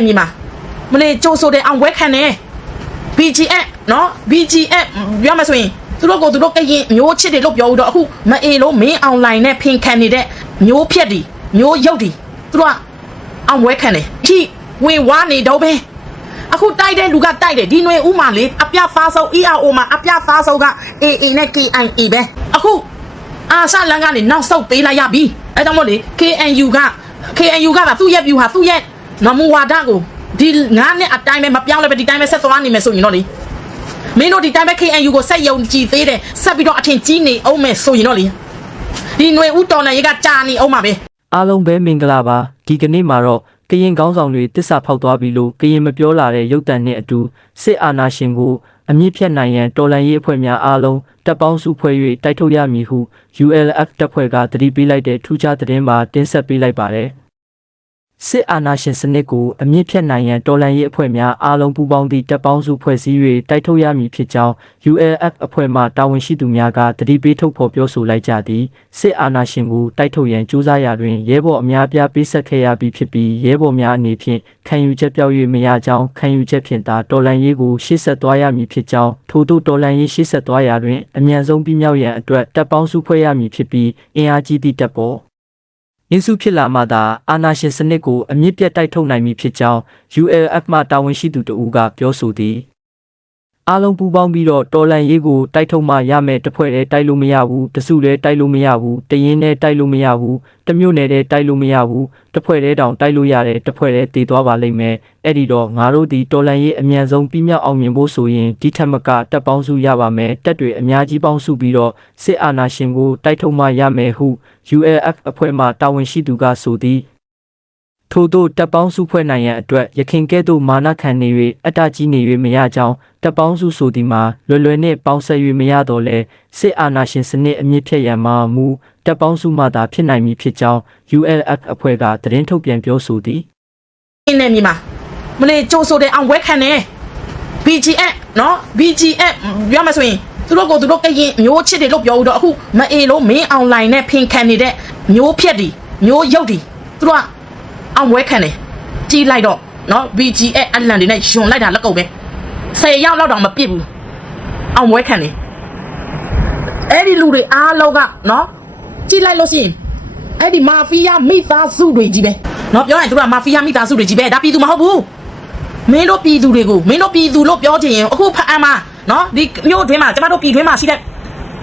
နယ်မြေမှာမလေးကြိုးဆိုတဲ့အောင်ဝဲခံတယ် BGF နော် BGF ပြောမှဆိုရင်သူတို့ကိုသူတို့ကရင်မျိုးချစ်တယ်လို့ပြောဦးတော့အခုမအေလို့မင်းအွန်လိုင်းနဲ့ဖင်ခံနေတဲ့မျိုးဖြက်တွေမျိုးရုပ်တွေသူတို့ကအောင်ဝဲခံတယ်ဒီဝင်ဝါနေတော့ပဲအခုတိုက်တဲ့လူကတိုက်တယ်ဒီຫນွေဥမာလေအပြဖားဆုံး ERO မှာအပြဖားဆုံးက AA နဲ့ KIA ပဲအခုအာရှလန်ကနေနောက်ဆုတ်ပေးလိုက်ရပြီအဲကြောင့်မို့လေ KNU က KNU ကသာသူ့ရဲ့ view ဟာသူ့ရဲ့ နမူဝါဒကိုဒီငါးနှစ်အတိုင်းပဲမပြောင်းလဲပဲဒီတိုင်းပဲဆက်သွားနေမယ်ဆိုရင်တော့လေမင်းတို့ဒီတိုင်းပဲ KNU ကိုဆက်ယုံကြည်သေးတယ်ဆက်ပြီးတော့အထင်ကြီးနေအောင်မယ်ဆိုရင်တော့လေဒီຫນွေဥတော်လည်းရေကကြာနေအောင်ပါပဲအားလုံးပဲမင်္ဂလာပါဒီကနေ့မှာတော့ကရင်ကောင်းဆောင်တွေတစ္ဆာဖောက်သွားပြီလို့ကရင်မပြောလာတဲ့ရုပ်တံနဲ့အတူစစ်အာဏာရှင်ကိုအမြင့်ဖြတ်နိုင်ရန်တော်လှန်ရေးအဖွဲ့များအားလုံးတပ်ပေါင်းစုဖွဲ့၍တိုက်ထုတ်ရမည်ဟု ULF တပ်ဖွဲ့ကတတိပေးလိုက်တဲ့ထူးခြားသတင်းမှာတင်ဆက်ပေးလိုက်ပါတယ် စစ်အာဏာရှင်စနစ်ကိုအမြင့်ဖြတ်နိုင်ရန်တော်လှန်ရေးအဖွဲ့များအားလုံးပူးပေါင်းသည့်တပ်ပေါင်းစုဖွဲ့စည်း၍တိုက်ထုတ်ရမည်ဖြစ်ကြောင်း ULF အဖွဲ့မှတာဝန်ရှိသူများကတတိပေးထုတ်ဖော်ပြောဆိုလိုက်ကြသည်စစ်အာဏာရှင်ကိုတိုက်ထုတ်ရန်ကြိုးစားရာတွင်ရဲဘော်အများအပြားပေးဆက်ခဲ့ရပြီးဖြစ်ပြီးရဲဘော်များအနေဖြင့်ခံယူချက်ပြောက်၍မရကြောင်းခံယူချက်ဖြင့်သာတော်လှန်ရေးကိုရှေ့ဆက်သွားရမည်ဖြစ်ကြောင်းထို့သို့တော်လှန်ရေးရှေ့ဆက်သွားရာတွင်အမြန်ဆုံးပြီးမြောက်ရန်အတွက်တပ်ပေါင်းစုဖွဲ့ရမည်ဖြစ်ပြီးအင်အားကြီးသည့်တပ်ပေါ် ရင်းစုဖြစ်လာမှသာအာနာရှင်စနစ်ကိုအမြင့်ပြတ်တိုက်ထုတ်နိုင်မည်ဖြစ်ကြောင်း ULF မှတာဝန်ရှိသူတဦးကပြောဆိုသည် အားလုံးပူးပေါင်းပြီးတော့တော်လန်ရေးကိုတိုက်ထုတ်မှရမယ်တစ်ဖွဲ့တည်းတိုက်လို့မရဘူးတစုတည်းတိုက်လို့မရဘူးတရင်နဲ့တိုက်လို့မရဘူးတမျိုးနဲ့တည်းတိုက်လို့မရဘူးတစ်ဖွဲ့တည်းတောင်တိုက်လို့ရတယ်တစ်ဖွဲ့တည်းတည်သွားပါလိမ့်မယ်အဲ့ဒီတော့ငါတို့ဒီတော်လန်ရေးအမြန်ဆုံးပြီးမြောက်အောင်မြင်ဖို့ဆိုရင်ဒီထက်မကတပ်ပေါင်းစုရပါမယ်တပ်တွေအများကြီးပေါင်းစုပြီးတော့စစ်အာဏာရှင်ကိုတိုက်ထုတ်မှရမယ်ဟု ULF အဖွဲ့မှတာဝန်ရှိသူကဆိုသည် ထို့သောတပ်ပေါင်းစုဖွဲ့နိုင်ရန်အတွက်ရခင်ကဲ့သို့မာနခံနေ၍အတ္တကြီးနေ၍မရကြောင်းတပ်ပေါင်းစုဆိုသည်မှာလွယ်လွယ်နှင့်ပေါင်းဆက်၍မရတော့လဲစစ်အာဏာရှင်စနစ်အမြင့်ဖြတ်ရန်မှာမူတပ်ပေါင်းစုမှသာဖြစ်နိုင်မည်ဖြစ်ကြောင်း ULF အဖွဲ့ကသတင်းထုတ်ပြန်ပြောဆိုသည်အင်းနယ်မြေမှာမလေးကြိုးဆိုတဲ့အောင်ဝဲခံတယ် BGF နော် BGF ပြောမှဆိုရင်သူတို့ကိုသူတို့ကရင်မျိုးချစ်တယ်လို့ပြောဦးတော့အခုမအေလို့မင်းအွန်လိုင်းနဲ့ဖင်ခံနေတဲ့မျိုးဖြက်တွေမျိုးရုပ်တွေသူတို့က အောင်ဝဲခံတယ်ကြီးလိုက်တော့နော် BGF အလန်တွေနဲ့ယွန်လိုက်တာလက်ကုပ်ပဲ10ရောက်လောက်တောင်မပြစ်ဘူးအောင်ဝဲခံတယ်အဲ့ဒီလူတွေအားလုံးကနော်ကြီးလိုက်လို့ရှိရင်အဲ့ဒီမာဖီးယားမိသားစုတွေကြီးပဲနော်ပြောရင်သူတို့ကမာဖီးယားမိသားစုတွေကြီးပဲဒါပြည်သူမဟုတ်ဘူးမင်းတို့ပြည်သူတွေကိုမင်းတို့ပြည်သူလို့ပြောချင်ရင်အခုဖအံမှာနော်ဒီမြို့တွင်းမှာကျမတို့ပြည်တွင်းမှာရှိတဲ့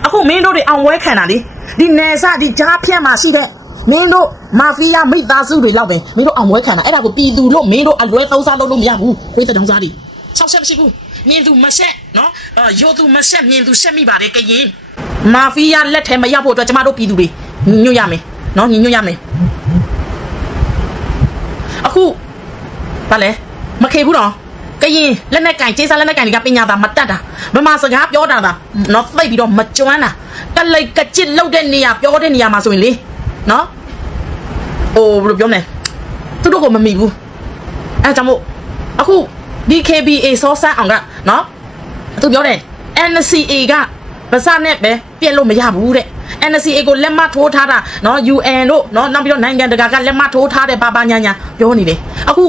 အခုမင်းတို့တွေအောင်ဝဲခံတာလေဒီနယ်စဒီကြားဖြတ်မှာရှိတဲ့ မင်းတို့မာဖီးယားမိသားစုတွေလောက်ပဲမင်းတို့အောင်ဝဲခံတာအဲ့ဒါကိုပြည်သူလို့မင်းတို့အလွဲသုံးစားလုပ်လို့မရဘူးခွေးတတောင်စားတွေ၆ဆက်မရှိဘူးမြင်သူမဆက်နော်အာရိုသူမဆက်မြင်သူဆက်မိပါတယ်ကရင်မာဖီးယားလက်ထဲမရောက်ဖို့အတွက်ကျမတို့ပြည်သူတွေညီညွတ်ရမယ်နော်ညီညွတ်ရမယ်အခုဘာလဲမခေဘူးတော့ကရင်လက်နဲ့ကင်ကျေးစားလက်နဲ့ကင်တွေကပညာသာမတတ်တာမမစကားပြောတာသာနော်သိပ်ပြီးတော့မကျွမ်းတာကလိတ်ကကြစ်လောက်တဲ့နေရာပြောတဲ့နေရာမှာဆိုရင်လေ နော်ဟိုဘယ်လိုပြောမလဲသူတို့ကမမိဘူးအဲကြောင့်မို့အခု DKBA စောစမ်းအောင်ကနော်သူပြောတယ် NCA ကပါစနဲ့ပဲပြက်လို့မရဘူးတဲ့ NCA ကိုလက်မှတ်ထိုးထားတာနော် UN တို့နော်နောက်ပြီးတော့နိုင်ငံတကာကလက်မှတ်ထိုးထားတဲ့ဘာဘာညာညာပြောနေတယ်အခု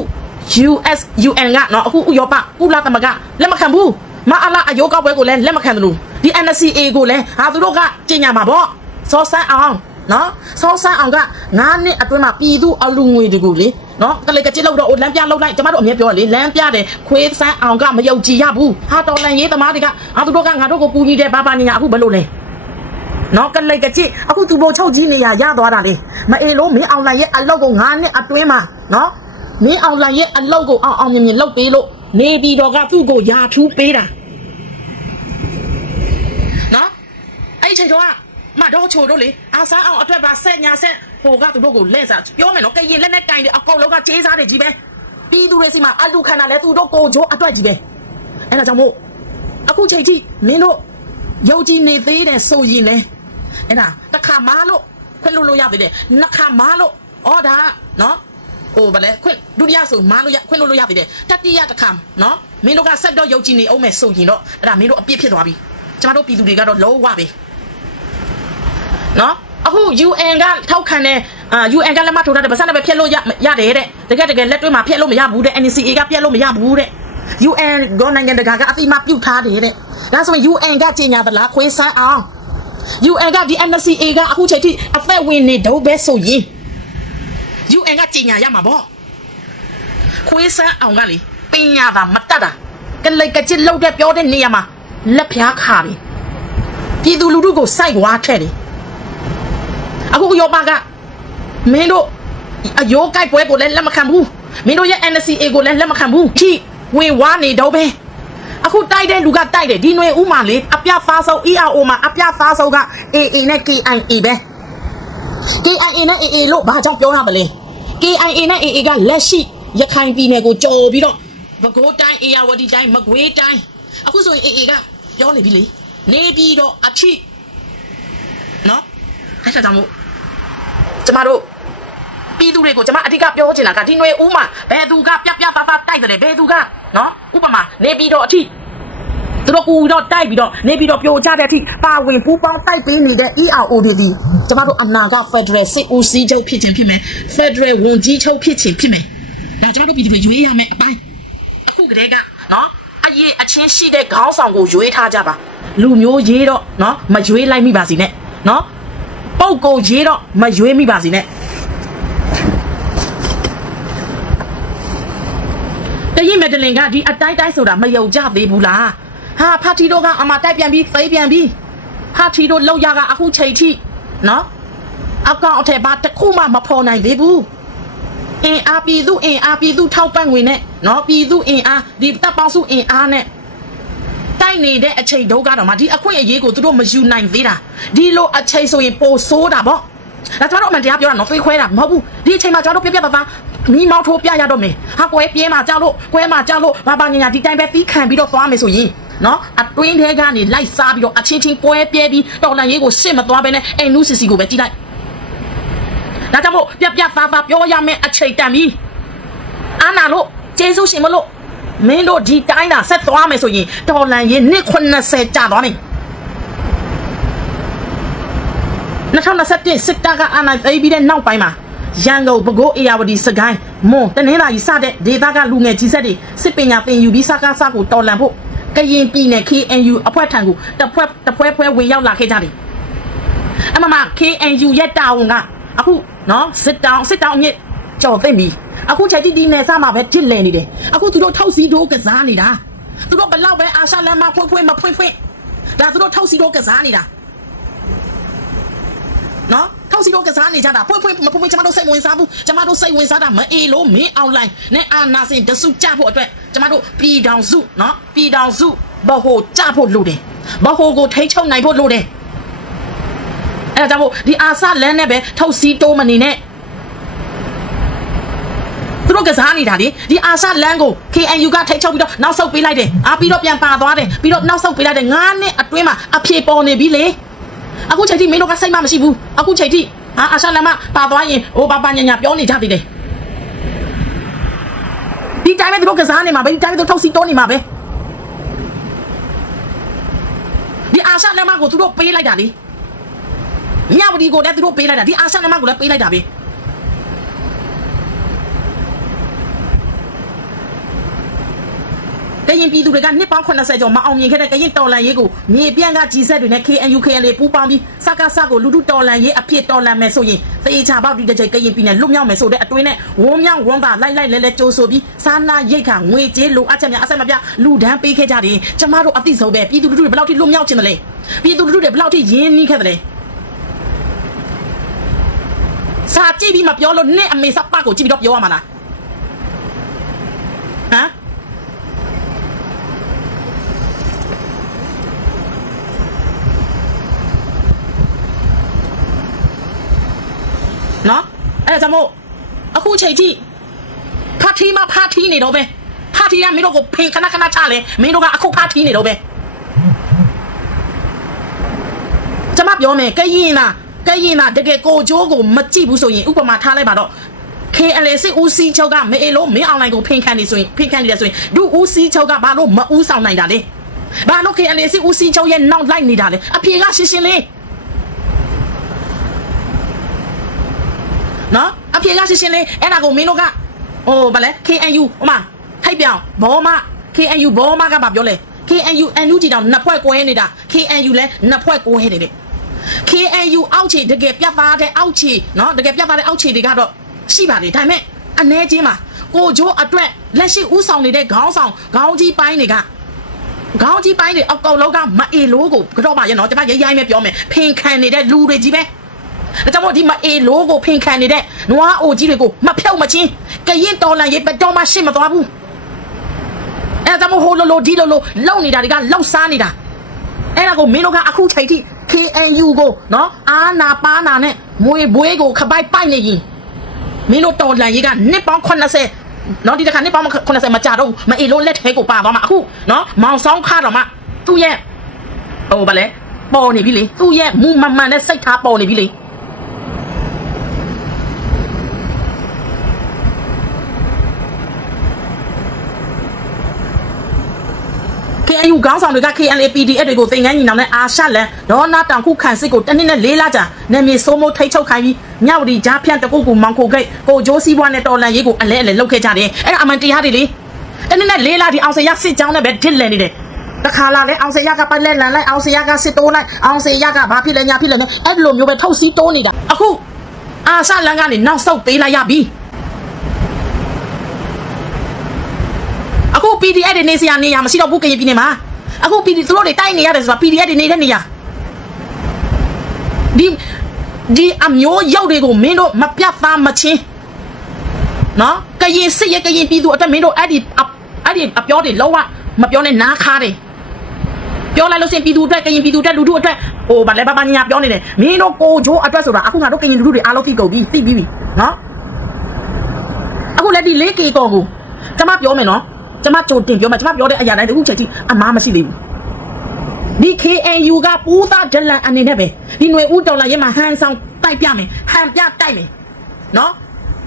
US UN ကနော်အခုဥရောပကုလသမဂ္ဂလက်မခံဘူးမအလာအယောကောက်ပွဲကိုလည်းလက်မခံတယ်လို့ဒီ NCA ကိုလည်းဟာသူတို့ကကြင်ညာမှာပေါ့စောစမ်းအောင် နော်စောစမ်းအောင်က9နှစ်အတွင်းမှာပြည်သူအလူငွေတွေကိုလေနော်ကလေးကကြစ်လို့တော့လမ်းပြလောက်လိုက်ကျမတို့အမြဲပြောလေလမ်းပြတယ်ခွေးစမ်းအောင်ကမယုံကြည်ရဘူးဟာတော်လန်ရေးသမားတွေကဟာသူတို့ကငါတို့ကိုကူညီတယ်ဘာဘာညာညာအခုဘယ်လိုလဲနော်ကလိတ်ကကြည့်အခုသူဘိုချုပ်ကြီးနေရရသွားတာလေမအေလို့မင်းအောင်လိုင်ရဲ့အလောက်ကို9နှစ်အတွင်းမှာနော်မင်းအောင်လိုင်ရဲ့အလောက်ကိုအောင်အောင်မြင်မြင်လုပ်ပေးလို့နေပြီးတော့ကသူ့ကိုယာထူးပေးတာနော်အဲ့ဒီချိန်တော့က မတော့ချိုတို့လေအာစားအောင်အတွက်ပါဆက်ညာဆက်ဟိုကသူတို့ကိုလက်စားပြောမယ်နော်ကရင်လက်နဲ့ကင်တယ်အကောင်လုံးကကျေးစားတယ်ကြီးပဲပြီးသူတွေစီမှာအလူခန္ဓာလဲသူတို့ကိုချိုးအတွက်ကြီးပဲအဲ့ဒါကြောင့်မို့အခုချိန်ထိမင်းတို့ယုံကြည်နေသေးတယ်ဆိုရင်လေအဲ့ဒါတစ်ခါမားလို့ခွင့်လို့လို့ရသေးတယ်နှစ်ခါမားလို့ဩဒါကနော်ဟိုဗလဲခွင့်ဒုတိယဆိုမားလို့ရခွင့်လို့လို့ရသေးတယ်တတိယတစ်ခါနော်မင်းတို့ကဆက်တော့ယုံကြည်နေအောင်မယ်ဆိုရင်တော့အဲ့ဒါမင်းတို့အပြစ်ဖြစ်သွားပြီကျမတို့ပြည်သူတွေကတော့လုံးဝပဲ နော်အခု UN ကထောက်ခံတဲ့အာ UN ကလက်မှတ်ထိုးထားတဲ့ဗစက်နဲ့ပဲဖျက်လို့ရရတယ်တဲ့တကယ်တကယ်လက်တွေ့မှာဖျက်လို့မရဘူးတဲ့ NCA ကပြက်လို့မရဘူးတဲ့ UN ကနိုင်ငံတကာကအတိမပြုတ်ထားတယ်တဲ့ဒါဆိုရင် UN ကကြေညာသလားခွေးဆန်းအောင် UN ကဒီ NCA ကအခုချိန်ထိအသက်ဝင်နေတော့ပဲဆိုရင် UN ကကြေညာရမှာပေါ့ခွေးဆန်းအောင်ကလေပညာသာမတတ်တာကလိတ်ကချစ်လောက်တဲ့ပြောတဲ့နေရာမှာလက်ဖြားခါတယ်ပြည်သူလူထုကိုစိုက်ဝါထက်တယ် အခုရောပါကမင်းတို့အယိုးကြိုက်ပွဲကိုလည်းလက်မခံဘူးမင်းတို့ရဲ့ NCA ကိုလည်းလက်မခံဘူးထိဝင်ဝါနေတော့ပဲအခုတိုက်တဲ့လူကတိုက်တယ်ဒီຫນွေဥမာလေအပြဖားဆုံး ERO မှာအပြဖားဆုံးက AA နဲ့ KIA ပဲ KIA နဲ့ AA လို့ဘာကြောင့်ပြောရမလဲ KIA နဲ့ AA ကလက်ရှိရခိုင်ပြည်နယ်ကိုကြော်ပြီးတော့ပဲခူးတိုင်းအေရဝတီတိုင်းမကွေးတိုင်းအခုဆိုရင် AA ကပြောနေပြီလေနေပြီးတော့အထိနော်အဲ့ဒါကြောင့်မို့ ကျမတို့ပြည်သူတွေကိုကျမအဓိကပြောချင်တာကဒီຫນွေဦးမှာဘယ်သူကပြပြသားသားတိုက်တယ်ဘယ်သူကနော်ဥပမာနေပြီးတော့အထိသူတို့ကူတော့တိုက်ပြီးတော့နေပြီးတော့ပြိုချတဲ့အထိပါဝင်ပူးပေါင်းတိုက်ပေးနေတဲ့ ERO တွေဒီကျမတို့အနာက Federal စစ်ဦးစီးချုပ်ဖြစ်ခြင်းဖြစ်မယ် Federal ဝန်ကြီးချုပ်ဖြစ်ခြင်းဖြစ်မယ်ဒါကျမတို့ပြည်သူတွေရွေးရမယ်အပိုင်းအခုကတည်းကနော်အရေးအချင်းရှိတဲ့ခေါင်းဆောင်ကိုရွေးထားကြပါလူမျိုးရေးတော့နော်မရွေးလိုက်မိပါစီနဲ့နော် ပုတ်ကိုရေးတော့မရွေးမိပါစီနဲ့တရင်မက်ဒလင်ကဒီအတိုင်းတိုင်းဆိုတာမယုံကြသေးဘူးလားဟာဖာတီတို့ကအမတိုက်ပြန်ပြီးသိပြန်ပြီးဖာတီတို့လောက်ရကအခုချိန်ထိနော်အကောင်အထက်ဘာတစ်ခုမှမဖော်နိုင်သေးဘူးအင်အားပြည်သူအင်အားပြည်သူထောက်ပံ့ငွေနဲ့နော်ပြည်သူအင်အားဒီတပ်ပေါင်းစုအင်အားနဲ့ တိုက်နေတဲ့အချိန်တုန်းကတော့မှဒီအခွင့်အရေးကိုသူတို့မယူနိုင်သေးတာဒီလိုအချိန်ဆိုရင်ပိုဆိုးတာပေါ့ဒါကျွန်တော်တို့အမှန်တရားပြောတာနော်သွေးခွဲတာမဟုတ်ဘူးဒီအချိန်မှာကျွန်တော်တို့ပြပြပါပါမီးမောင်းထိုးပြရတော့မယ်ဟာကွဲပြဲမှာကြောက်လို့ကွဲမှာကြောက်လို့ဘာဘာညာညာဒီတိုင်းပဲသီးခံပြီးတော့သွားမယ်ဆိုရင်နော်အတွင်းထဲကနေလိုက်စားပြီးတော့အချင်းချင်းကွဲပြဲပြီးတော်လန်ရေးကိုရှစ်မသွားဘဲနဲ့အိမ်နူးစီစီကိုပဲကြည့်လိုက်ဒါကြောင့်မို့ပြပြသားသားပြောရမယ်အချိန်တန်ပြီအာနာလို့ကျေးဇူးရှင်မလို့ မင်းတို့ဒီတိုင်းသာဆက်သွားမယ်ဆိုရင်တော်လန်ရေးနှစ်80ကြာသွားမယ်2021စစ်တပ်ကအာဏာသိမ်းပြီးတဲ့နောက်ပိုင်းမှာရန်ကုန်ပဲခူးအေရဝတီစကိုင်းမွန်တနင်္လာရီစတဲ့ဒေသကလူငယ်ကြီးဆက်တွေစစ်ပညာသင်ယူပြီးစကားစကိုတော်လန်ဖို့ကရင်ပြည်နယ် KNU အဖွဲ့ထံကိုတစ်ဖွဲ့တစ်ဖွဲ့ဖွဲ့ဝင်ရောက်လာခဲ့ကြတယ်အမမ KNU ရဲ့တာဝန်ကအခုနော်စစ်တောင်းစစ်တောင်းအမြင့်ကြော်သိမ့်ပြီ အခုချိန်တိဒီနယ်စမှာပဲတစ်လည်နေတယ်အခုသူတို့ထောက်စီတိုးကစားနေတာသူတို့ဘလောက်ပဲအာရှလမ်းမဖွင့်ဖွင့်မဖွင့်ဖွင့်ဒါသူတို့ထောက်စီတိုးကစားနေတာနော်ထောက်စီတော့ကစားနေကြတာဖွင့်ဖွင့်မဖွင့်ဖွင့်ကျမတို့စိတ်ဝင်စားဘူးကျမတို့စိတ်ဝင်စားတာမအေးလို့မင်းအွန်လိုင်းနဲ့အာနာစင်တစုကြဖို့အတွက်ကျမတို့ပြည်တောင်စုနော်ပြည်တောင်စုဘဟိုကြဖို့လိုတယ်ဘဟိုကိုထိချုံနိုင်ဖို့လိုတယ်အဲဒါကြောင့်မို့ဒီအာဆလန်းနဲ့ပဲထောက်စီတိုးမနေနဲ့သူ တို့ကစားနေတာလေဒီအာရှလန်းကို KNU ကထိတ်ချုပ်ပြီးတော့နောက်ဆုတ်ပေးလိုက်တယ်အာပြီးတော့ပြန်ပါသွားတယ်ပြီးတော့နောက်ဆုတ်ပေးလိုက်တယ်ငါးနှစ်အတွင်းမှာအဖြေပေါ်နေပြီလေအခုချိန်ထိမင်းတို့ကစိတ်မမရှိဘူးအခုချိန်ထိဟာအာရှလမ်းမပါသွားရင်ဟိုပါပါညာညာပြောနေကြသေးတယ်ဒီတိုင်းပဲသူတို့ကစားနေမှာပဲဒီတိုင်းပဲသူတို့ထုတ်စီတိုးနေမှာပဲဒီအာရှလမ်းမကိုသူတို့ပေးလိုက်တာလေညဝတီကိုလည်းသူတို့ပေးလိုက်တာဒီအာရှလမ်းမကိုလည်းပေးလိုက်တာပဲ ကရင်ပြည်သူတွေကနှစ်ပေါင်း80ကျော်မအောင်မြင်ခဲ့တဲ့ကရင်တော်လန်ရေးကိုမြေပြန့်ကကြီးဆက်တွေနဲ့ KNU KNL ပူးပေါင်းပြီးစကားစကိုလူထုတော်လန်ရေးအဖြစ်တော်လန်မယ်ဆိုရင်သေချာပေါက်ဒီတစ်ချိန်ကရင်ပြည်နယ်လွတ်မြောက်မယ်ဆိုတဲ့အတွင်းနဲ့ဝုံမြောက်ဝန်းသာလိုက်လိုက်လဲလဲကြိုးဆိုပြီးစားနာရိတ်ခါငွေကြေးလိုအပ်ချက်များအဆက်မပြလူဒန်းပေးခဲ့ကြတယ်ကျမတို့အသိဆုံးပဲပြည်သူလူထုတွေဘယ်လောက်ထိလွတ်မြောက်ချင်တယ်လဲပြည်သူလူထုတွေဘယ်လောက်ထိရင်းနှီးခဲ့တယ်လဲစာကြည့်ပြီးမပြောလို့နဲ့အမေစပ်ပတ်ကိုကြည့်ပြီးတော့ပြောရမှာလားဟမ် နော် အဲ့ဒါကြောင့်မို့အခုချိန်ထိဖာတီမဖာတီနေတော့ပဲဖာတီကမင်းတို့ကိုဖင်ခဏခဏချလဲမင်းတို့ကအခုဖာတီနေတော့ပဲကျမပြောမယ်ကရင်လားကရင်လားတကယ်ကိုကျိုးကိုမကြည့်ဘူးဆိုရင်ဥပမာထားလိုက်ပါတော့ KLA စစ်ဦးစီးချုပ်ကမအေးလို့မင်းအွန်လိုင်းကိုဖင်ခံနေဆိုရင်ဖင်ခံနေတယ်ဆိုရင်ဒုဦးစီးချုပ်ကဘာလို့မဦးဆောင်နိုင်တာလဲဘာလို့ KLA စစ်ဦးစီးချုပ်ရဲ့နောက်လိုက်နေတာလဲအဖြေကရှင်းရှင်းလေး နော် အဖေကရှင်းရှင်းလေးအဲ့ဒါကိုမင်းတို့က ဟိုဗာလဲ KNU ဟိုမှာထိုက်ပြောင်ဘောမ KNU ဘောမကဘာပြောလဲ KNU NUG တောင်နှစ်ဖွဲ့ကွဲနေတာ KNU လဲနှစ်ဖွဲ့ကွဲနေတယ် KNU အောက်ခြေတကယ်ပြတ်သားတဲ့အောက်ခြေเนาะတကယ်ပြတ်သားတဲ့အောက်ခြေတွေကတော့ရှိပါလေဒါပေမဲ့အနေချင်းမှာကိုဂျိုးအတွက်လက်ရှိဥဆောင်နေတဲ့ခေါင်းဆောင်ခေါင်းကြီးပိုင်းတွေကခေါင်းကြီးပိုင်းတွေအကောင်လောက်ကမအေလိုးကိုကတော့ပါရဲ့เนาะကျွန်မရိုင်းရိုင်းပဲပြောမယ်ဖင်ခံနေတဲ့လူတွေကြီးပဲ ဒါကြောင့်မို့ဒီမအေလိုးကိုဖင်ခံနေတဲ့နွားအိုကြီးတွေကိုမဖြုတ်မချင်းကရင်တော်လန်ရေးဘတော်မှရှင်းမသွားဘူးအဲဒါကြောင့်မို့ဟိုလိုလိုဒီလိုလိုလုံနေတာတွေကလောက်စားနေတာအဲ့ဒါကိုမင်းတို့ကအခုချိန်ထိ KNU ကိုနော်အာနာပါနာနဲ့မွေဘွေးကိုခပိုက်ပိုက်နေရင်မင်းတို့တော်လန်ရေးကနှစ်ပေါင်း80နော်ဒီတစ်ခါနှစ်ပေါင်း80မကြတော့ဘူးမအေလို့လက်ထဲကိုပါသွားမှာအခုနော်မောင်ဆောင်ခါတော့မှသူ့ရဲ့ဟိုဗာလဲပေါ်နေပြီလေသူ့ရဲ့မူမမှန်တဲ့စိတ်ထားပေါ်နေပြီလေ KNU ခေါင်းဆောင်တွေက KNLA PDF တွေကိုသင်ငန်းညီနောင်နဲ့အာရှလန်ဒေါနာတောင်ခုခန့်စစ်ကိုတနည်းနဲ့လေးလကြာနာမည်စိုးမိုးထိတ်ချုပ်ခိုင်းပြီးမြောက်ဒီကြားဖြန့်တကုတ်ကိုမောင်ခိုခိတ်ကိုဂျိုးစီးပွားနဲ့တော်လန်ရေးကိုအလဲအလဲလုပ်ခဲ့ကြတယ်အဲ့ဒါအမှန်တရားတွေလေတနည်းနဲ့လေးလဒီအောင်စရစစ်ကြောင်းနဲ့ပဲဒစ်လန်နေတယ်တခါလာလဲအောင်စရကပတ်လက်လန်လိုက်အောင်စရကစစ်တိုးလိုက်အောင်စရကဘာဖြစ်လဲညာဖြစ်လဲနဲ့အဲ့လိုမျိုးပဲထုတ်စီးတိုးနေတာအခုအာရှလန်ကနေနောက်ဆုတ်ပေးလိုက်ရပြီ အခု PDF တွေနေစရာနေရာမရှိတော့ဘူးကရင်ပြည်နယ်မှာအခု PD သူတို့တွေတိုက်နေရတယ်ဆိုတာ PDF တွေနေတဲ့နေရာဒီဒီအမျိုးရောက်တွေကိုမင်းတို့မပြတ်သားမချင်းနော်ကရင်စစ်ရကရင်ပြည်သူအတွက်မင်းတို့အဲ့ဒီအအဲ့ဒီအပြောတွေလောကမပြောနဲ့နားခါတယ်ပြောလိုက်လို့စင်ပြည်သူအတွက်ကရင်ပြည်သူအတွက်လူထုအတွက်ဟိုဗာလဲဘာဘာညာပြောနေတယ်မင်းတို့ကိုဂျိုးအတွက်ဆိုတာအခုငါတို့ကရင်လူထုတွေအားလုံးသိကုန်ပြီသိပြီးပြီနော်အခုလက်ဒီ 4K ကောကိုကျွန်မပြောမယ်နော် ကျမကြိုတင်ပြောမှာကျမပြောတဲ့အရာတိုင်းအခုချိန်ထိအမားမရှိသေးဘူးဒီ KNU ကပူးသားဒလန်အနေနဲ့ပဲဒီຫນွေဦးဒေါ်လာရဲမှာဟန်ဆောင်တိုက်ပြမယ်ဟန်ပြတိုက်မယ်နော်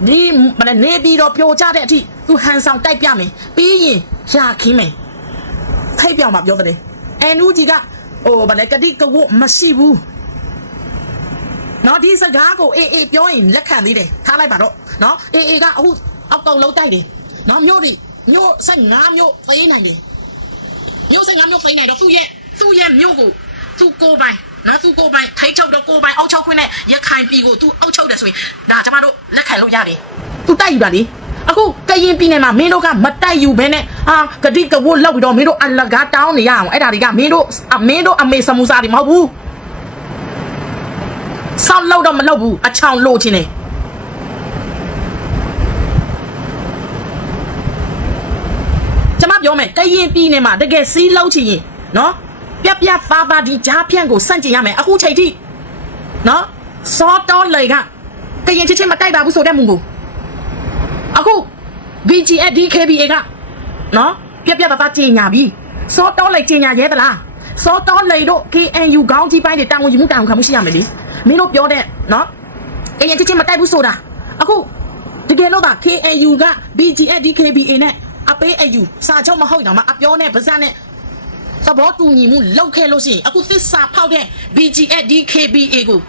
ဒီမလဲနေပြီးတော့ပြိုချတဲ့အထိသူဟန်ဆောင်တိုက်ပြမယ်ပြီးရင်ရခင်းမယ်ထိတ်ပြောင်မှာပြောတဲ့။ NUG ကဟိုဗလဲကတိကဝတ်မရှိဘူးနော်ဒီစကားကိုအေးအေးပြောရင်လက်ခံသေးတယ်ထားလိုက်ပါတော့နော်အေးအေးကအခုအောက်ကောင်လုံးတိုက်တယ်နော်မြို့တွေ မြို့15မြို့သိမ်းနိုင်တယ်မြို့15မြို့သိမ်းနိုင်တော့သူ့ရဲ့သူ့ရဲ့မြို့ကိုသူ့ကိုယ်ပိုင်နော်သူ့ကိုယ်ပိုင်ထိတ်ချုပ်တော့ကိုယ်ပိုင်အုပ်ချုပ်ခွင့်နဲ့ရခိုင်ပြည်ကိုသူအုပ်ချုပ်တယ်ဆိုရင်ဒါကျမတို့လက်ခံလို့ရပြီသူတိုက်ယူတာလေအခုကရင်ပြည်နယ်မှာမင်းတို့ကမတိုက်ယူဘဲနဲ့ဟာဂတိကဝတ်လောက်ပြီးတော့မင်းတို့အလကားတောင်းနေရအောင်အဲ့ဒါတွေကမင်းတို့အမင်းတို့အမေစမူစာတွေမဟုတ်ဘူးဆောက်လောက်တော့မလောက်ဘူးအချောင်လို့ချင်းနေ ကျမပြောမယ်ကရင်ပြည်နယ်မှာတကယ်စီးလုံးချင်ရင်နော်ပြက်ပြက်သားသားဒီကြားဖြန့်ကိုစန့်ကျင်ရမယ်အခုချိန်ထိနော်စောတော်လေကကရင်ချစ်ချင်းမတိုက်ပါဘူးဆိုတဲ့မုံကိုအခု BGF DKBA ကနော်ပြက်ပြက်သားသားကျင်ညာပြီစောတော်လေကျင်ညာရဲသလားစောတော်လေတို့ KNU ခေါင်းကြီးပိုင်းတွေတာဝန်ယူမှုတာဝန်ခံမှုရှိရမယ်လေမင်းတို့ပြောတဲ့နော်ကရင်ချစ်ချင်းမတိုက်ဘူးဆိုတာအခုတကယ်လို့သာ KNU က BGF DKBA နဲ့ အပေးအယူစာချုပ်မဟုတ်တော့မှအပြောနဲ့ဗဇက်နဲ့သဘောတူညီမှုလောက်ခဲ့လို့ရှိရင်အခုသစ္စာဖောက်တဲ့ BGF DKBA ကို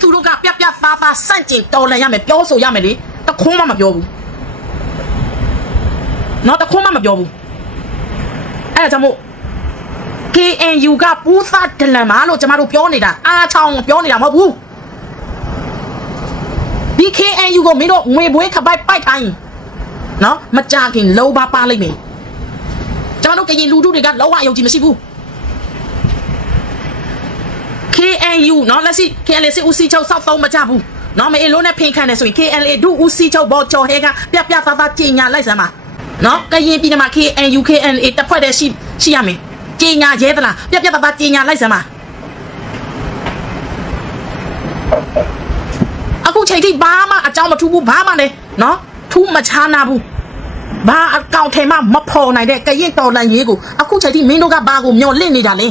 သူတို့ကပြက်ပြက်သားသားစန့်ကျင်တော်လှန်ရမယ်ပြောဆိုရမယ်လေတခွန်းမှမပြောဘူးနော်တခွန်းမှမပြောဘူးအဲ့ဒါကြောင့်မို့ KNU ကပူးသားဒလန်မာလို့ကျမတို့ပြောနေတာအားချောင်းပြောနေတာမဟုတ်ဘူးဒီ KNU ကိုမင်းတို့ငွေဘွေးခပိုက်ပိုက်ထိုင်း နော်မကြခင်လောပါပါလိုက်မယ်ကျွန်တော်တို့ကရင်လူထုတွေကလောကအယုံကြည်မရှိဘူး KNU နော်လက်ရှိ KNLA စစ်ဦးစီးချုပ်စောက်သုံးမကြဘူးနော်မအေလုံးနဲ့ဖင်ခံတယ်ဆိုရင် KNLA ဒုဦးစီးချုပ်ဘော်ကျော်ဟဲကပြပြသားသားကြီးညာလိုက်စမ်းပါနော်ကရင်ပြည်နယ်မှာ KNU KNA တပ်ဖွဲ့တဲ့ရှိရှိရမယ်ကြီးညာရဲသလားပြပြသားသားကြီးညာလိုက်စမ်းပါအခုချိန်ထိဘာမှအကြောင်းမထူးဘူးဘာမှလည်းနော် ထူးမချာနာဘူးဘာအကောင့်ထဲမှာမဖော်နိုင်တဲ့ကရင်တော်လန်ရေးကိုအခုချိန်ထိမင်းတို့ကဘာကိုမျောလင့်နေတာလဲ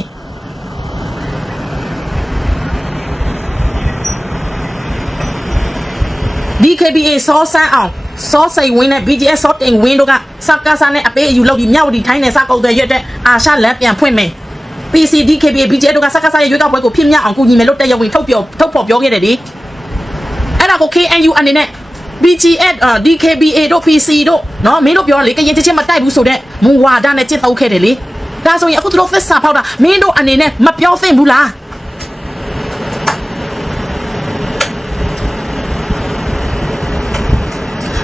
DKBA စောစမ်းအောင်စောစိန်ဝင်းနဲ့ BGS စောတိန်ဝင်းတို့ကစကားစားနဲ့အပေးအယူလုပ်ပြီးမြောက်ဒီထိုင်းနယ်စကုတ်တဲ့ရွက်တဲ့အာရှလန်ပြန်ဖွင့်မယ် PC DKBA BGS တို့ကစကားစားရဲ့ရွေးကောက်ပွဲကိုဖြစ်မြောက်အောင်ကူညီမယ်လို့တရားဝင်ထုတ်ပြောထုတ်ဖော်ပြောခဲ့တယ်ဒီအဲ့ဒါကို KNU အနေနဲ့ BGS အာ DKBA တို့ PC တို့နော်မင်းတို့ပြောလေကရင်ချင်းချင်းမတိုက်ဘူးဆိုတော့မူဝါဒနဲ့จิตတုတ်ခဲ့တယ်လေဒါဆိုရင်အခုသူတို့သစ္စာဖောက်တာမင်းတို့အနေနဲ့မပြောသင့်ဘူးလား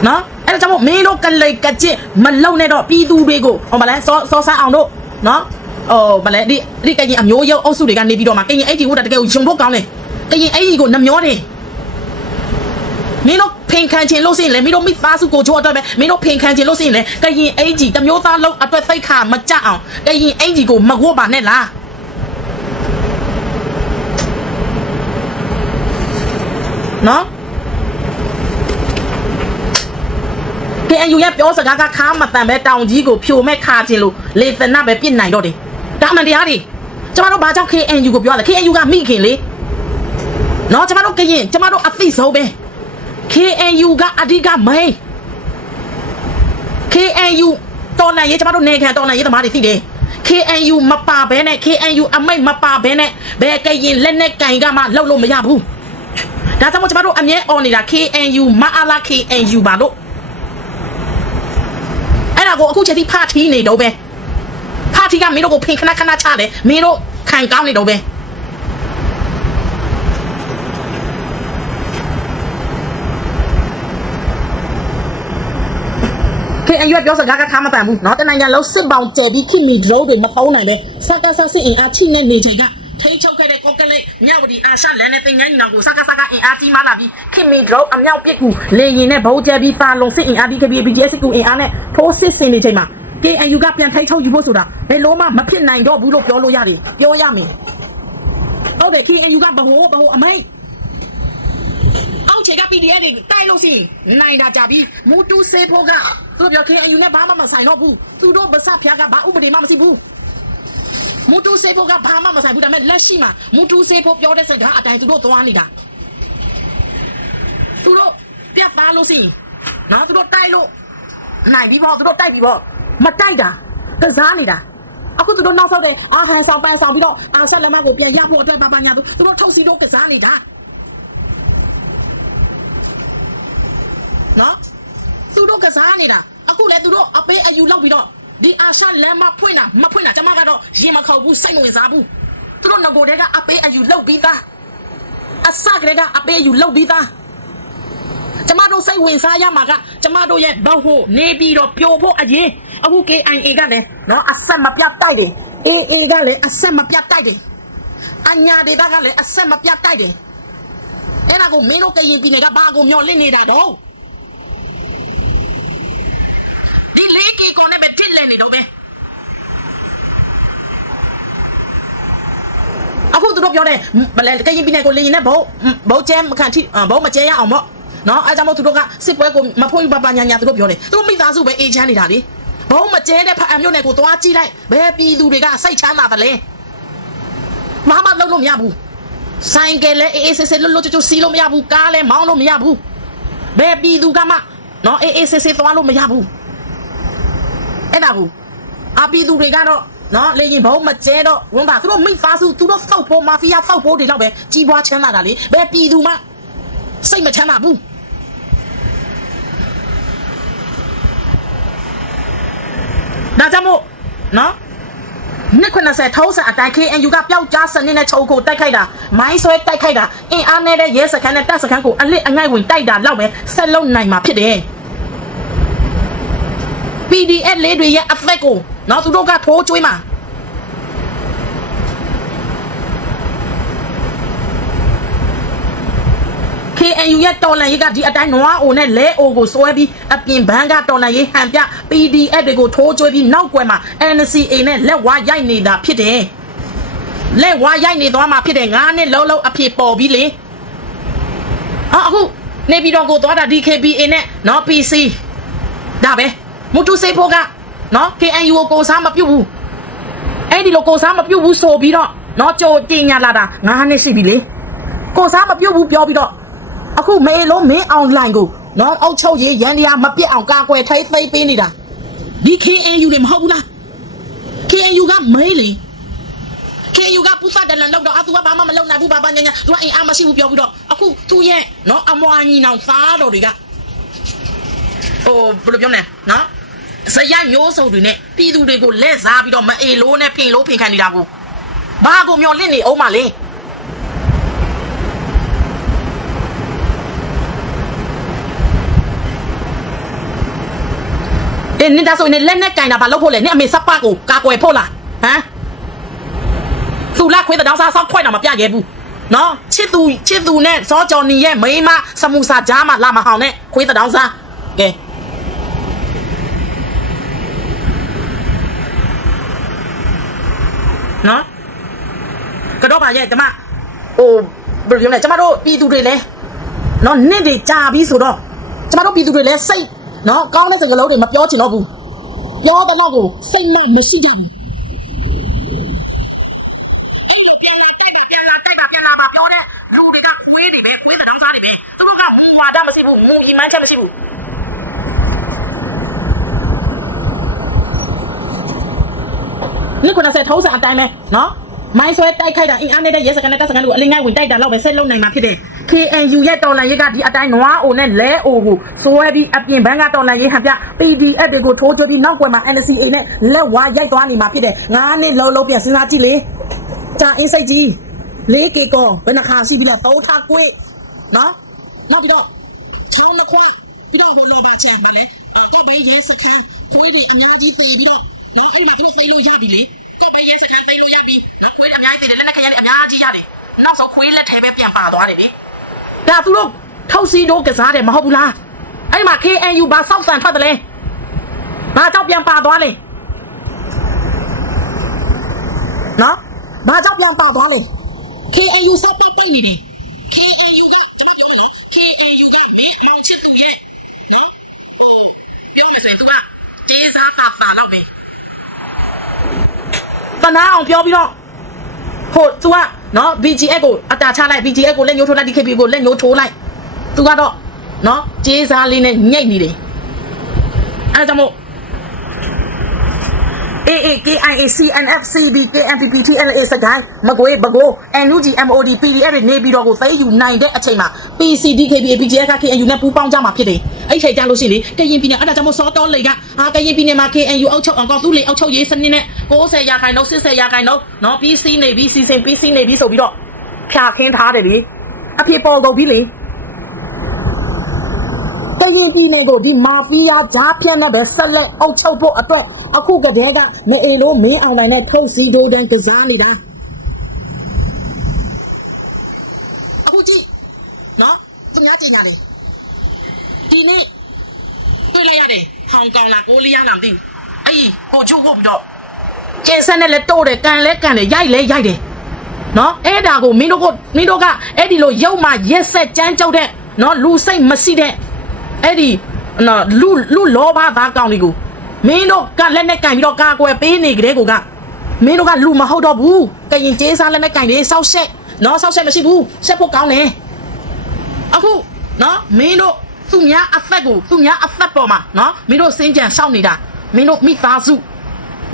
နော်အဲ့ဒါကြောင့်မို့မင်းတို့ကလိတ်ကကြစ်မလုံနဲ့တော့ပြည်သူတွေကိုဟောမလဲစောစောဆန်းအောင်တို့နော်ဟိုမလဲဒီဒီကရင်အမျိုးရုပ်အုပ်စုတွေကနေပြီးတော့မှကရင်အဲ့ဒီဟိုတာတကယ်ကိုယုံဖို့ကောင်းတယ်ကရင်အဲ့ဒီကိုနှမျောတယ် မင်းတို့ဖင်ခံခြင်းလို့ဆိုရင်လေမင်းတို့မိသားစုကိုချိုးအတွက်ပဲမင်းတို့ဖင်ခံခြင်းလို့ဆိုရင်လေကရင်အဲ့ဒီတမျိုးသားလုံးအတွက်သိတ်ခါမကြအောင်ကရင်အဲ့ဒီကိုမဝတ်ပါနဲ့လားနော် KNU ရဲ့ပြောစကားကခါမတန်ပဲတောင်ကြီးကိုဖြိုမဲ့ခါခြင်းလို့လေသနပဲပြစ်နိုင်တော့တယ်ဒါမှန်တရားတွေကျမတို့ဘာကြောင့် KNU ကိုပြောလဲ KNU ကမိခင်လေနော်ကျမတို့ကရင်ကျမတို့အသိဆုံးပဲ KNU ကအဓိကမိန် KNU တော်နိုင်ရေးကျမတို့နေခံတော်နိုင်ရေးသမားတွေသိတယ် KNU မပါဘဲနဲ့ KNU အမိတ်မပါဘဲနဲ့ဘယ်ကရင်လက်နဲ့ကင်ကမှလှုပ်လို့မရဘူးဒါကြောင့်မို့ကျမတို့အမြဲអော်နေတာ KNU မအားလား KNU ပါလို့အဲ့ဒါကိုအခုချက်ထိဖာထီးနေတော့ပဲဖာထီးကမင်းတို့ကိုဖင်ခဏခဏချတယ်မင်းတို့ခံကောင်းနေတော့ပဲ အရွက်ပြောစကားကခါမတန်ဘူးเนาะတနိုင်ငံလုံးစစ်ပေါင်ကျဲပြီးခိမီဒရုန်းတွေမသုံးနိုင်ပဲစကားဆစစ်အင်အားချိနဲ့နေချိန်ကထိတ်ချုပ်ခဲ့တဲ့ကော့ကလိတ်မြဝတီအာရှလန်နဲ့တင်ငန်းညီနောင်ကိုစကားစကားအင်အားကြီးမားလာပြီးခိမီဒရုန်းအမြောက်ပစ်ကူလေရင်နဲ့ဗုံးကျဲပြီးသာလုံစစ်အင်အားဒီ KB BGS ကူအင်အားနဲ့ထိုးစစ်ဆင်နေချိန်မှာ KNU ကပြန်ထိတ်ချုပ်ယူဖို့ဆိုတာဘယ်လို့မှမဖြစ်နိုင်တော့ဘူးလို့ပြောလို့ရတယ်ပြောရမယ်ဟုတ်တယ် KNU ကဘဟိုဘဟိုအမိတ်အောက်ခြေက PDF တွေတိုက်လို့ရှိရင်နိုင်တာကြပြီမူတူစေဖို့က သူတို့ပြော KNU နဲ့ဘာမှမဆိုင်တော့ဘူးသူတို့ဗစဖျားကဘာဥပဒေမှမရှိဘူးမူတူစေဖို့ကဘာမှမဆိုင်ဘူးဒါပေမဲ့လက်ရှိမှာမူတူစေဖို့ပြောတဲ့စကားအတိုင်းသူတို့သွားနေတာသူတို့ပြတ်သားလို့ရှိရင်နော်သူတို့တိုက်လို့နိုင်ပြီပေါ့သူတို့တိုက်ပြီပေါ့မတိုက်တာကစားနေတာအခုသူတို့နောက်ဆောက်တဲ့အာဟန်ဆောင်ပန်းဆောင်ပြီးတော့အာဆလမကိုပြန်ရဖို့အတွက်ပါပါညာသူသူတို့ထုတ်စီတို့ကစားနေတာနော် သူတို့ကစားနေတာအခုလဲသူတို့အပေးအယူလောက်ပြီးတော့ဒီအာရှလမ်းမဖွင့်တာမဖွင့်တာကျွန်မကတော့ရင်မခေါက်ဘူးစိတ်မဝင်စားဘူးသူတို့ငကိုတဲကအပေးအယူလောက်ပြီးသားအစကတဲကအပေးအယူလောက်ပြီးသားကျမတို့စိတ်ဝင်စားရမှာကကျမတို့ရဲ့ဘဟုနေပြီးတော့ပျော်ဖို့အရင်အခု KIA ကလည်းနော်အဆက်မပြတ်တိုက်တယ် AA ကလည်းအဆက်မပြတ်တိုက်တယ်အညာဒေတာကလည်းအဆက်မပြတ်တိုက်တယ်အဲ့ဒါကိုမင်းတို့ကရင်ပြည်နယ်ကဘာကိုမျောလင့်နေတာတော့ ဒီလေးကီကောနဲ့ပဲတစ်လဲနေတော့ပဲအခုသူတို့ပြောတယ်မလဲကရင်ပြည်နယ်ကိုလေရင်နဲ့ဘုံဘုံကျဲမခံထိဘုံမကျဲရအောင်ပေါ့နော်အဲကြောင့်မို့သူတို့ကစစ်ပွဲကိုမဖွင့်ပပညာညာသူတို့ပြောတယ်သူတို့မိသားစုပဲအေးချမ်းနေတာလေဘုံမကျဲတဲ့ဖအမျိုးနဲ့ကိုသွားကြည့်လိုက်ဘယ်ပြည်သူတွေကစိတ်ချမ်းသာတယ်လဲမမလုံးလို့မရဘူးဆိုင်ကယ်လည်းအေးအေးဆေးဆေးလွတ်လွတ်ကျွတ်ကျွတ်စီးလို့မရဘူးကားလည်းမောင်းလို့မရဘူးဘယ်ပြည်သူကမှနော်အေးအေးဆေးဆေးသွားလို့မရဘူး အဲ့ဒါကိုအပြည်သူတွေကတော့နော်လေရင်ဘုံမကျဲတော့ဝန်တာသူတို့မိသားစုသူတို့စောက်ဖို့မာဖီးယားစောက်ဖို့တွေတော့ပဲကြီးပွားချမ်းသာတာလေဘယ်ပြည်သူမှစိတ်မချမ်းသာဘူးဒါကြောင့်မို့နော်နှစ်90ထောက်ဆက်အတိုင်း KNU ကပျောက်ကြားစနစ်နဲ့ချုပ်ကိုတိုက်ခိုက်တာမိုင်းဆွဲတိုက်ခိုက်တာအင်အားနဲ့တဲ့ရဲစခန်းနဲ့တပ်စခန်းကိုအလစ်အငိုက်ဝင်တိုက်တာလောက်ပဲဆက်လုံနိုင်မှာဖြစ်တယ် PDF လေးတွေရဲ့အသက်ကိုနော်သူတို့ကထိုးကျွေးမှာ KNU ရဲ့တော်လန်ရေးကဒီအတိုင်းနွားအိုနဲ့လဲအိုကိုစွဲပြီးအပြင်ဘန်းကတော်လန်ရေးဟန်ပြ PDF တွေကိုထိုးကျွေးပြီးနောက်ကွယ်မှာ NCA နဲ့လက်ဝါရိုက်နေတာဖြစ်တယ်။လက်ဝါရိုက်နေသွားမှာဖြစ်တယ်ငါးနှစ်လုံးလုံးအဖြစ်ပေါ်ပြီးလေ။အော်အခုနေပြီးတော့ကိုသွားတာ DKBA နဲ့နော် PC ဒါပဲ မူတူစေဖို့ကနော် KNU ကိုကိုစားမပြုတ်ဘူး။အဲ့ဒီလိုကိုစားမပြုတ်ဘူးဆိုပြီးတော့နော်ကြိုတင်ညာလာတာငါးနှစ်ရှိပြီလေ။ကိုစားမပြုတ်ဘူးပြောပြီးတော့အခုမေလုံးမင်းအောင်လိုင်ကိုနော်အောက်ချုပ်ရေးရန်တရားမပြစ်အောင်ကာကွယ်ထိသိမ်းပေးနေတာဒီ KNU တွေမဟုတ်ဘူးလား KNU ကမေးလေ KNU ကပူစတလန်လောက်တော့အသူကဘာမှမလုပ်နိုင်ဘူးဘာဘာညာညာသူကအိမ်အားမရှိဘူးပြောပြီးတော့အခုသူ့ရဲ့နော်အမွာညီနောင်သားတော်တွေကဟိုဘယ်လိုပြောမလဲနော် ဇယိုက်မျိုးစုံတွေနဲ့ပြည်သူတွေကိုလက်စားပြီးတော့မအေလို့နဲ့ဖင်လို့ဖင်ခံနေတာကိုဘာကိုမျောလင့်နေအောင်မလဲအေးနင်ဒါဆိုရင်လက်နဲ့ကင်တာဘာလုပ်ဖို့လဲနင်အမေစပ်ပါကိုကာကွယ်ဖို့လားဟမ်သူလာခွေးတဲ့တောင်စားဆောက်ခွဲတာမပြခဲ့ဘူးနော်ချစ်သူချစ်သူနဲ့စောကြော်နီရဲ့မိန်းမစမူစာကြားမှာလာမဟောင်းနဲ့ခွေးတဲ့တောင်စားကဲ နော်ကတော့ပါရဲ့ကျမဟိုဘယ်လိုပြောလဲကျမတို့ပြည်သူတွေလဲနော်နှစ်တွေကြာပြီဆိုတော့ကျမတို့ပြည်သူတွေလဲစိတ်နော်ကောင်းတဲ့စကားလုံးတွေမပြောချင်တော့ဘူးပြောတဲ့တော့ကိုစိတ်မမရှိကြဘူးအဲ့လိုပြန်လာတိုက်ပါပြန်လာတိုက်ပါပြန်လာပါပြောတဲ့လူတွေကခွေးတွေပဲခွေးတဲ့တောင်းစားတွေပဲသူတို့ကမူဝါဒမရှိဘူးမူရည်မှန်းချက်မရှိဘူး နှစ်90ထုံးစံအတိုင်းပဲနော်မိုင်းဆွဲတိုက်ခိုက်တာအင်အားနဲ့တဲ့ရဲစကန်နဲ့တပ်စကန်တို့အလင်းငိုင်းဝင်တိုက်တာတော့ပဲဆက်လုံနိုင်မှာဖြစ်တယ် KNU ရဲ့တော်လန်ရေးကဒီအတိုင်းနွားအိုနဲ့လဲအိုကိုစိုးရပြီးအပြင်ဘန်းကတော်လန်ရေးဟန်ပြ PDF တွေကိုထိုးကြပြီးနောက်ွယ်မှာ NCA နဲ့လက်ဝါရိုက်သွားနေမှာဖြစ်တယ်ငါးနှစ်လုံးလုံးပြန်စဉ်းစားကြည့်လေကြာအင်းစိတ်ကြီး 4K ကောဘယ်နှခါရှိပြီလဲသုံးထားကွေ့နော်နောက်ပြီးတော့ချောင်းနှခွပြီးတော့ဟိုလော်ဘာချန်ဗာလဲအာကော့ဘဲရဲစခန်းခွေးတွေအများကြီးသေပြီးတော့ နော်အဲ့ဒီမှာသူတို့သိလို့ရပြီလေကော့ဘဲရဲစခန်းသိလို့ရပြီနော်ခွေးတွေအများကြီးသေတယ်လက်နဲ့ခရမ်းတွေအများကြီးရတယ်နောက်ဆုံးခွေးလက်ထဲပဲပြန်ပါသွားတယ်လေဒါသူတို့ထုတ်စီတို့ကစားတယ်မဟုတ်ဘူးလားအဲ့ဒီမှာ KNU ဘာစောက်ဆန်ထွက်တယ်လဲဘာကြောက်ပြန်ပါသွားလဲနော်ဘာကြောက်ပြန်ပါသွားလဲ KNU စောက်ပေါက်ပိတ်နေတယ် KNU ကကျွန်မပြောမယ်နော် KNU ကမင်းအမောင်ချစ်သူရဲ့နော်ဟိုပြောမယ်ဆိုရင် तू ကကျေးစားတာတာလောက်ပဲ တနာအောင်ပြောပြီးတော့ဟို तू ကနော် BGF ကိုအတာချလိုက် BGF ကိုလက်ညှိုးထိုးလိုက် DKP ကိုလက်ညှိုးထိုးလိုက် तू ကတော့နော်ကျေးစားလေးနဲ့ညိတ်နေတယ်အဲဒါကြောင့်မို့ AA KIA CNF CB KNPP TNA စကိုင်းမကွေးဘကိုး NUG MOD PDF တွေနေပြီးတော့ကိုသိယူနိုင်တဲ့အချိန်မှာ PCD KPA PGF က KNU နဲ့ပူးပေါင်းကြမှာဖြစ်တယ်အဲ့ချိန်ကြလို့ရှိရင်လေကရင်ပြည်နယ်အဲ့ဒါကြောင့်မို့စောတော်လေကအာကရင်ပြည်နယ်မှာ KNU အုပ်ချုပ်အောင်ကောသူလေအုပ်ချုပ်ရေးစနစ်နဲ့90ရာခိုင်နှုန်း80ရာခိုင်နှုန်းနော် PC နေပြီးစီစဉ် PC နေပြီးဆိုပြီးတော့ဖြာခင်းထားတယ်လေအဖြစ်ပေါ်ကုန်ပြီလေ ကရင်ပြည်နယ်ကိုဒီမာဖီးယားဂျားဖြန့်နဲ့ပဲဆက်လက်အုပ်ချုပ်ဖို့အတွက်အခုကတည်းကမအေလို့မင်းအောင်တိုင်းနဲ့ထုတ်စီဒိုတန်ကစားနေတာအခုကြည့်နော်သူများကြင်ညာတယ်ဒီနေ့တွေ့လိုက်ရတယ်ဟောင်ကောင်လားကိုလီးယားလားမသိဘူးအဲ့ဒီကိုချို့ဝုတ်ပြီးတော့ကျင်ဆက်နဲ့လဲတိုးတယ်ကန်လဲကန်တယ်ရိုက်လဲရိုက်တယ်နော်အဲ့ဒါကိုမင်းတို့ကမင်းတို့ကအဲ့ဒီလိုရုပ်မှရက်ဆက်ကြမ်းကြောက်တဲ့နော်လူစိတ်မရှိတဲ့ အဲ့ဒီနော်လူလူလောဘသားကောင်းလေးကိုမင်းတို့ကလက်နဲ့ကင်ပြီးတော့ကာကွယ်ပေးနေကြတဲ့ကိုကမင်းတို့ကလူမဟုတ်တော့ဘူးကရင်ကျေးစားလက်နဲ့ကင်လေးစောက်ရှက်နော်စောက်ရှက်မရှိဘူးရှက်ဖို့ကောင်းတယ်အခုနော်မင်းတို့သူများအသက်ကိုသူများအသက်ပေါ်မှာနော်မင်းတို့စင်ကြံစောက်နေတာမင်းတို့မိသားစု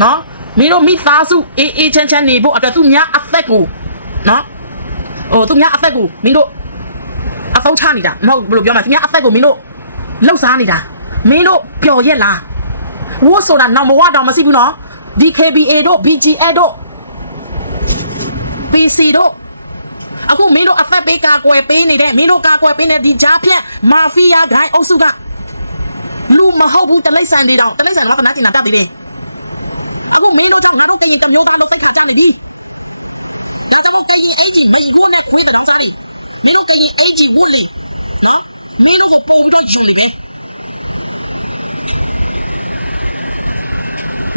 နော်မင်းတို့မိသားစုအေးအေးချမ်းချမ်းနေဖို့အတွက်သူများအသက်ကိုနော်ဟိုသူများအသက်ကိုမင်းတို့အသုံးချနေတာမဟုတ်ဘယ်လိုပြောမလဲသူများအသက်ကိုမင်းတို့ လောက်စားနေတာမင်းတို့ပျော်ရက်လားဝတ်ဆိုတာနောင်မဝတောင်မရှိဘူးနော် DKBA တို့ BGA တို့ PC တို့အခုမင်းတို့အသက်ပေးကာကွယ်ပေးနေတဲ့မင်းတို့ကာကွယ်ပေးနေတဲ့ဒီဂျားဖြန့်မာဖီးယားဂိုင်းအုပ်စုကလူမဟုတ်ဘူးတလိမ့်ဆန်တွေတောင်တလိမ့်ဆန်တော့တနာကျင်တာတတ်သေးတယ်အခုမင်းတို့ကြောင့်ငါတို့ကရင်တမျိုးသားလို့သိခါကြနေပြီဒါကြောင့်မို့ကရင်အကြီးမယီကိုနဲ့ခွေးတဲ့တောင်စားတွေမင်းတို့ကရင်အကြီးဝတ်လေနော် မင်းတို့ကိုပို့ပြီးတော့ယွန်နေပဲ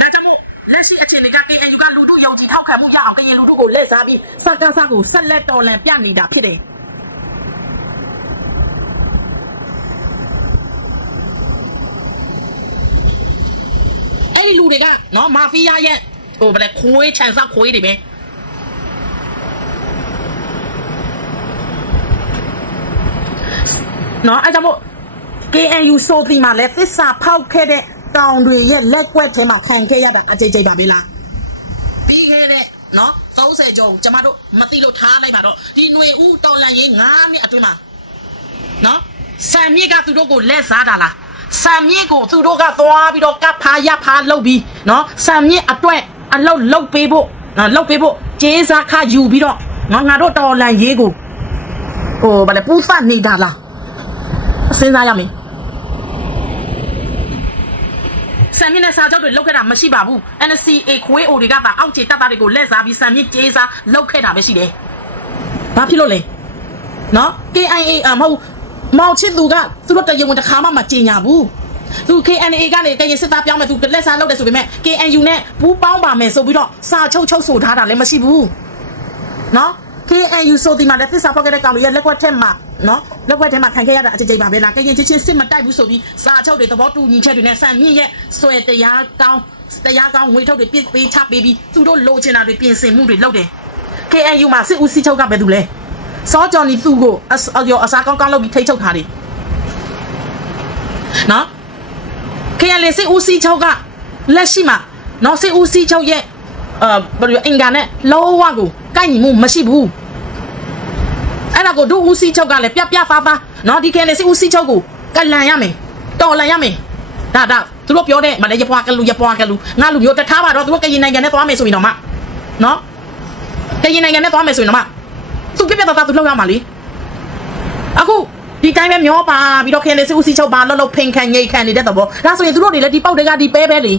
ဒါကြောင့်မို့လက်ရှိအခြေအနေက KNU ကလူထုယုံကြည်ထောက်ခံမှုရအောင်ကရင်လူထုကိုလက်စားပြီးစကားစကိုဆက်လက်တော်လန်ပြနေတာဖြစ်တယ်အဲ့ဒီလူတွေကနော်မာဖီးယားရဲ့ဟိုဗလဲခွေးချန်ဆောက်ခွေးတွေပဲ နော်အဲကြောင့်မို့ KNU ဆိုဒီမှာလဲသစ္စာဖောက်ခဲ့တဲ့ကောင်တွေရဲ့လက်ကွက်ထဲမှာခံခဲ့ရတာအကြိတ်ကြိတ်ပါပဲလားပြီးခဲ့တဲ့နော်30ကျော်ကျမတို့မသိလို့ထားလိုက်ပါတော့ဒီຫນွေဦးတော်လန်ရေး9နှစ်အတွင်းမှာနော်စံမြစ်ကသူတို့ကိုလက်စားတာလားစံမြင့်ကိုသူတို့ကသွားပြီးတော့ကပ်ဖားရဖားလုပ်ပြီးနော်စံမြင့်အတွက်အလောက်လောက်ပေးဖို့နော်လောက်ပေးဖို့ကျေးစားခယူပြီးတော့နော်ငါတို့တော်လန်ရေးကိုဟိုဗာလေပူသနေတာလား စဉ်းစားရမယ်စံမြင့်နဲ့စာချုပ်တွေလောက်ခဲ့တာမရှိပါဘူး NCA ခွေးအိုတွေကပါအောက်ခြေတပ်သားတွေကိုလက်စားပြီးစံမြင့်ကျေးစားလောက်ခဲ့တာပဲရှိတယ်ဘာဖြစ်လို့လဲနော် KIA အမဟုတ်မောင်ချစ်သူကသူတို့တရားဝင်တစ်ခါမှမကြေညာဘူးသူ KNA ကနေကရင်စစ်သားပြောင်းမယ်သူလက်စားလုပ်တယ်ဆိုပေမဲ့ KNU နဲ့ပူးပေါင်းပါမယ်ဆိုပြီးတော့စာချုပ်ချုပ်ဆိုထားတာလည်းမရှိဘူးနော် KNU ဆိုဒီမှာလက်သစ္စာဖောက်ခဲ့တဲ့ကောင်တွေရဲ့လက်ကွက်ထက်မှာနော်လက်ကွက်ထဲမှာခံခဲ့ရတာအကြိမ်ကြိမ်ပါပဲလားကရင်ချင်းချင်းစစ်မတိုက်ဘူးဆိုပြီးစာချုပ်တွေသဘောတူညီချက်တွေနဲ့စံမြင့်ရဲ့ဆွဲတရားကောင်းတရားကောင်းငွေထုတ်တွေပြစ်ပေးချပေးပြီးသူတို့လိုချင်တာတွေပြင်ဆင်မှုတွေလုပ်တယ် KNU မှာစစ်ဦးစီးချုပ်ကပဲသူလဲစောကြော်နီသူ့ကိုအစအယောအစားကောင်းကောင်းလုပ်ပြီးထိတ်ချုပ်ထားတယ်နော်ခေရလေစစ်ဦးစီးချုပ်ကလက်ရှိမှာနော်စစ်ဦးစီးချုပ်ရဲ့အာဘယ်လိုအင်္ဂါနဲ့လောဝကို ကိုက်ညီမှုမရှိဘူးအဲ့ဒါကိုဒုဦးစီးချုပ်ကလည်းပြပြသားသားနော်ဒီခေရလေစစ်ဦးစီးချုပ်ကိုကလန်ရမယ်တော်လန်ရမယ်ဒါဒါသူတို့ပြောတဲ့မလဲရပွားကလူရပွားကလူငါလူမျိုးတထားပါတော့သူတို့ကရင်နိုင်ငံနဲ့သွားမယ်ဆိုရင်တော့မနော်ကရင်နိုင်ငံနဲ့သွားမယ်ဆိုရင်တော့မသူပြပြသားသားသူလောက်ရမှာလေအခုဒီတိုင်းပဲမျောပါပြီးတော့ခင်လေစစ်ဦးစီးချုပ်ပါလှုပ်လှုပ်ဖိန်ခံငိတ်ခံနေတဲ့သဘောဒါဆိုရင်သူတို့တွေလည်းဒီပေါက်တွေကဒီပဲပဲလေ